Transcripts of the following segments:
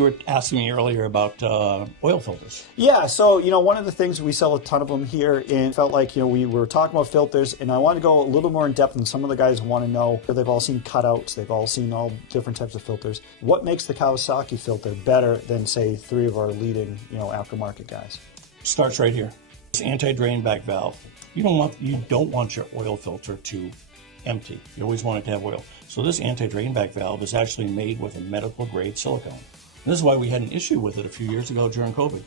You were asking me earlier about oil filters. Yeah, so, one of the things, we sell a ton of them here, and felt like, we were talking about filters, and I want to go a little more in depth, and some of the guys want to know. They've all seen cutouts, they've all seen all different types of filters. What makes the Kawasaki filter better than, say, three of our leading, aftermarket guys? Starts right here. It's anti-drain back valve. You don't want your oil filter to empty. You always want it to have oil. So this anti-drain back valve is actually made with a medical grade silicone. And this is why we had an issue with it a few years ago during COVID.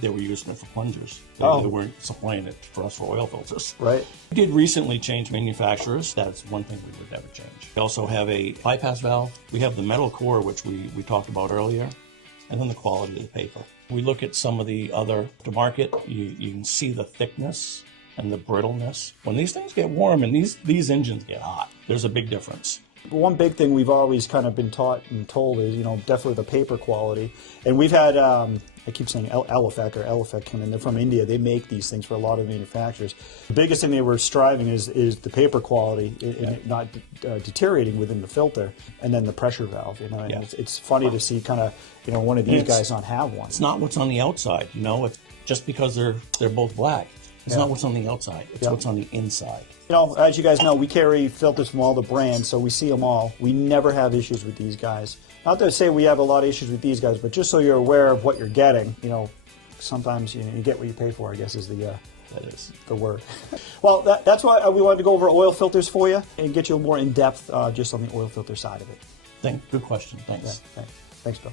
They were using it for plungers. They weren't supplying it for us for oil filters. Right. We did recently change manufacturers. That's one thing we would never change. We also have a bypass valve. We have the metal core, which we talked about earlier, and then the quality of the paper. We look at some of the other to market. You can see the thickness and the brittleness. When these things get warm and these engines get hot, there's a big difference. One big thing we've always kind of been taught and told is, definitely the paper quality. And we've had, I keep saying Elefec come in. They're from India. They make these things for a lot of manufacturers. The biggest thing they were striving is the paper quality, and it not deteriorating within the filter, and then the pressure valve. And it's funny to see kind of, one of these guys not have one. It's not what's on the outside. It's just because they're both black. It's not what's on the outside. It's what's on the inside. As you guys know, we carry filters from all the brands, so we see them all. We never have issues with these guys. Not to say we have a lot of issues with these guys, but just so you're aware of what you're getting, sometimes you get what you pay for, I guess is the word. Well, that's why we wanted to go over oil filters for you and get you more in depth just on the oil filter side of it. Good question. Thanks. Thanks, Bill.